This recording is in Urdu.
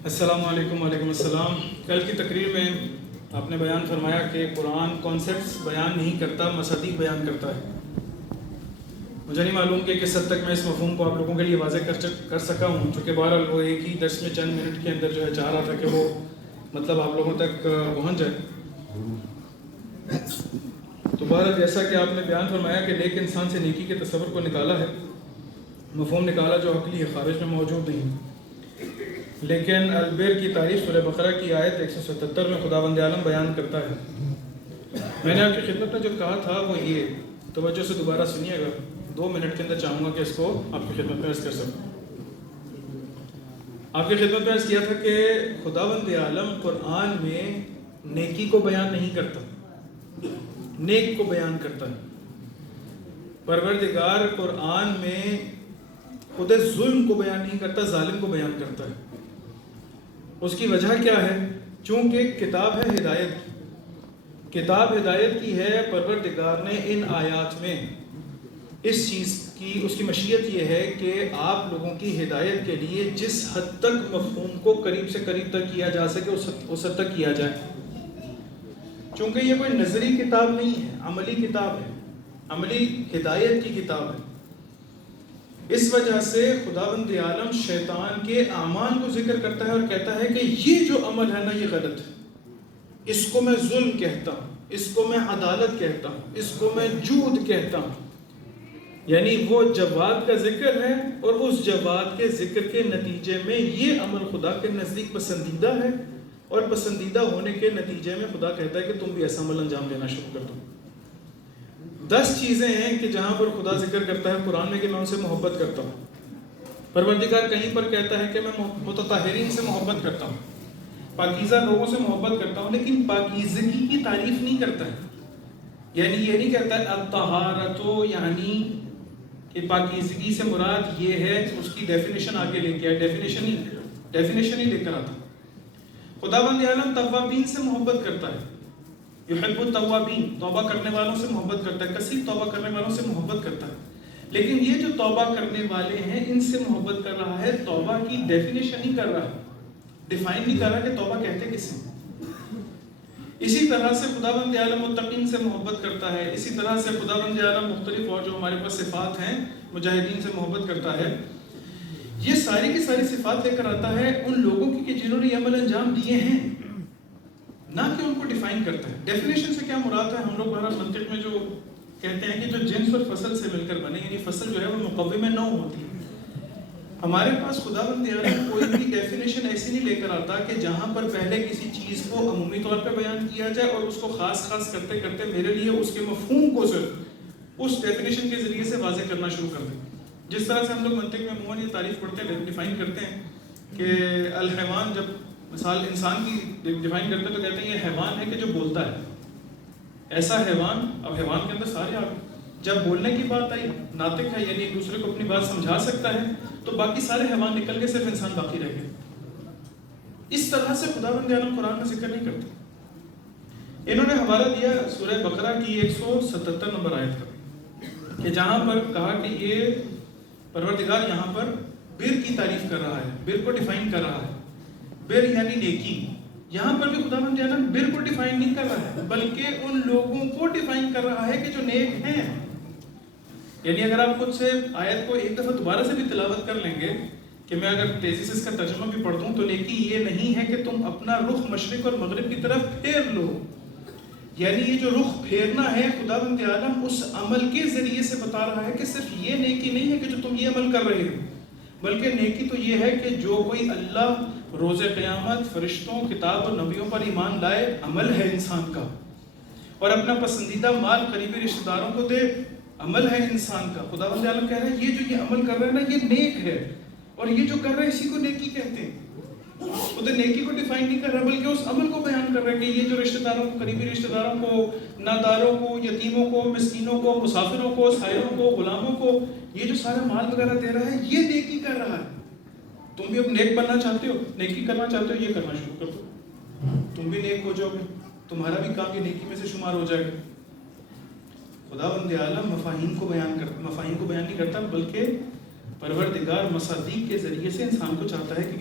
السلام علیکم وعلیکم السلام۔ کل کی تقریر میں آپ نے بیان فرمایا کہ قرآن کانسیپٹس بیان نہیں کرتا، مصادیق بیان کرتا ہے۔ مجھے نہیں معلوم کہ کس حد تک میں اس مفہوم کو آپ لوگوں کے لیے واضح کر سکا ہوں، چونکہ بہرحال وہ ایک ہی درس میں چند منٹ کے اندر جو ہے چاہ رہا تھا کہ وہ مطلب آپ لوگوں تک پہنچ جائے۔ تو بہرحال جیسا کہ آپ نے بیان فرمایا کہ نیک انسان سے نیکی کے تصور کو نکالا ہے، مفہوم نکالا جو عقلی ہے، خارج میں موجود نہیں۔ لیکن البر کی تعریف سورہ بقرہ کی آیت 177 میں خداوند عالم بیان کرتا ہے۔ میں نے آپ کی خدمت میں جو کہا تھا وہ یہ، توجہ سے دوبارہ سنیے گا، 2 منٹ کے اندر چاہوں گا کہ اس کو آپ کی خدمت میں عرض کر سکوں۔ آپ کی خدمت میں عرض کیا تھا کہ خداوند عالم قرآن میں نیکی کو بیان نہیں کرتا، نیک کو بیان کرتا ہے۔ پروردگار قرآن میں خود ظلم کو بیان نہیں کرتا، ظالم کو بیان کرتا ہے۔ اس کی وجہ کیا ہے؟ چونکہ کتاب ہے ہدایت کی، کتاب ہدایت کی ہے۔ پروردگار نے ان آیات میں اس چیز کی، اس کی مشیت یہ ہے کہ آپ لوگوں کی ہدایت کے لیے جس حد تک مفہوم کو قریب سے قریب تک کیا جا سکے اس حد تک کیا جائے۔ چونکہ یہ کوئی نظری کتاب نہیں ہے، عملی کتاب ہے، عملی ہدایت کی کتاب ہے۔ اس وجہ سے خداوند عالم شیطان کے اعمال کو ذکر کرتا ہے اور کہتا ہے کہ یہ جو عمل ہے نا یہ غلط ہے، اس کو میں ظلم کہتا ہوں، اس کو میں عدالت کہتا ہوں، اس کو میں جود کہتا ہوں۔ یعنی وہ جواد کا ذکر ہے اور اس جواد کے ذکر کے نتیجے میں یہ عمل خدا کے نزدیک پسندیدہ ہے، اور پسندیدہ ہونے کے نتیجے میں خدا کہتا ہے کہ تم بھی ایسا عمل انجام دینا شروع کر دو۔ 10 چیزیں ہیں کہ جہاں پر خدا ذکر کرتا ہے قرآن میں کہ میں ان سے محبت کرتا ہوں۔ پروردگار کہیں پر کہتا ہے کہ میں متطہرین سے محبت کرتا ہوں، پاکیزہ لوگوں سے محبت کرتا ہوں، لیکن پاکیزگی کی تعریف نہیں کرتا ہے۔ یعنی یہ نہیں کہتا ہے الطہارت، یعنی کہ پاکیزگی سے مراد یہ ہے، اس کی ڈیفینیشن آگے لے کے آئے، ڈیفینیشن ہی لے کر آتا۔ خداوند عالم توابین سے محبت کرتا ہے، یحب التوابین، توبہ کرنے والوں سے محبت کرتا ہے، کثیر توبہ کرنے والوں سے محبت کرتا ہے۔ لیکن یہ جو توبہ کرنے والے ہیں ان سے محبت کر رہا ہے، توبہ کی ڈیفینیشن نہیں کر رہا ہے، ڈیفائن نہیں کر رہا کہ توبہ کہتے کسے۔ اسی طرح سے خداوند عالم متقین سے محبت کرتا ہے، اسی طرح سے خداوند عالم مختلف اور جو ہمارے پاس صفات ہیں مجاہدین سے محبت کرتا ہے۔ یہ ساری کی ساری صفات لے کر آتا ہے ان لوگوں کی کہ جنہوں نے یہ عمل انجام دیے ہیں، نہ کہ ان کو ڈیفائن کرتا ہے۔ ڈیفینیشن سے کیا مراد ہے؟ ہم لوگ بہرحال منطق میں جو کہتے ہیں کہ جو جنس اور فصل سے مل کر بنے، یعنی فصل جو ہے وہ مقوم نوع ہوتی ہے۔ ہمارے پاس خداوند عالم کوئی بھی ڈیفینیشن ایسی نہیں لے کر آتا کہ جہاں پر پہلے کسی چیز کو عمومی طور پہ بیان کیا جائے اور اس کو خاص خاص کرتے کرتے میرے لیے اس کے مفہوم کو صرف اس ڈیفینیشن کے ذریعے سے واضح کرنا شروع کر دیں۔ جس طرح سے ہم لوگ منطق میں عموماً یہ تعریف پڑھتے ہیں، ڈیفائن کرتے ہیں کہ الحیوان، جب مثال انسان کی ڈیفائن کرتے ہیں تو کہتے ہیں یہ حیوان ہے کہ جو بولتا ہے، ایسا حیوان۔ اب حیوان کے اندر سارے آگے، جب بولنے کی بات آئی، ناطق ہے یعنی ایک دوسرے کو اپنی بات سمجھا سکتا ہے، تو باقی سارے حیوان نکل کے صرف انسان باقی رہ گئے۔ اس طرح سے خداوند عالم قرآن میں ذکر نہیں کرتے۔ انہوں نے حوالہ دیا سورہ بقرہ کی 177 نمبر آیت کا، کہ جہاں پر کہا کہ یہ پروردگار یہاں پر بر کی تعریف کر رہا ہے، بر کو ڈیفائن کر رہا ہے۔ بر یعنی نیکی، یہاں پر بھی خداوند عالم بر کو ڈیفائن نہیں کر رہا ہے، بلکہ ان لوگوں کو ڈیفائن کر رہا ہے کہ جو نیک ہیں۔ یعنی اگر آپ خود سے آیت کو ایک دفعہ دوبارہ سے بھی تلاوت کر لیں گے، کہ میں اگر تیزی سے اس کا ترجمہ بھی پڑھ دوں، تو نیکی یہ نہیں ہے کہ تم اپنا رخ مشرق اور مغرب کی طرف پھیر لو۔ یعنی یہ جو رخ پھیرنا ہے، خداوند عالم اس عمل کے ذریعے سے بتا رہا ہے کہ صرف یہ نیکی نہیں ہے کہ جو تم یہ عمل کر رہے ہو، بلکہ نیکی تو یہ ہے کہ جو کوئی اللہ، روز قیامت، فرشتوں، کتاب اور نبیوں پر ایمان لائے، عمل ہے انسان کا، اور اپنا پسندیدہ مال قریبی رشتہ داروں کو دے، عمل ہے انسان کا۔ خداوند عالم کہہ رہے ہیں یہ جو یہ عمل کر رہے ہیں نا یہ نیک ہے، اور یہ جو کر رہے ہیں اسی کو نیکی کہتے ہیں۔ خود نیکی کو ڈیفائن نہیں کر رہا بلکہ اس عمل کو بیان کر رہے ہیں کہ یہ جو رشتہ داروں کو، قریبی رشتہ داروں کو، ناداروں کو، یتیموں کو، مسکینوں کو، مسافروں کو، سائروں کو، غلاموں کو یہ جو سارا مال وغیرہ دے رہا ہے، یہ نیکی کر رہا ہے۔ تم بھی اب نیک بننا چاہتے ہو، نیکی کرنا چاہتے ہو، یہ کرنا شروع کر دو، تم بھی نیک ہو جاؤ گے، تمہارا بھی کام یہ نیکی میں سے شمار ہو جائے گا۔ خداوند عالم مفاہیم کو بیان نہیں کرتا، بلکہ پروردگار مصادیق کے ذریعے سے انسان کو چاہتا ہے کہ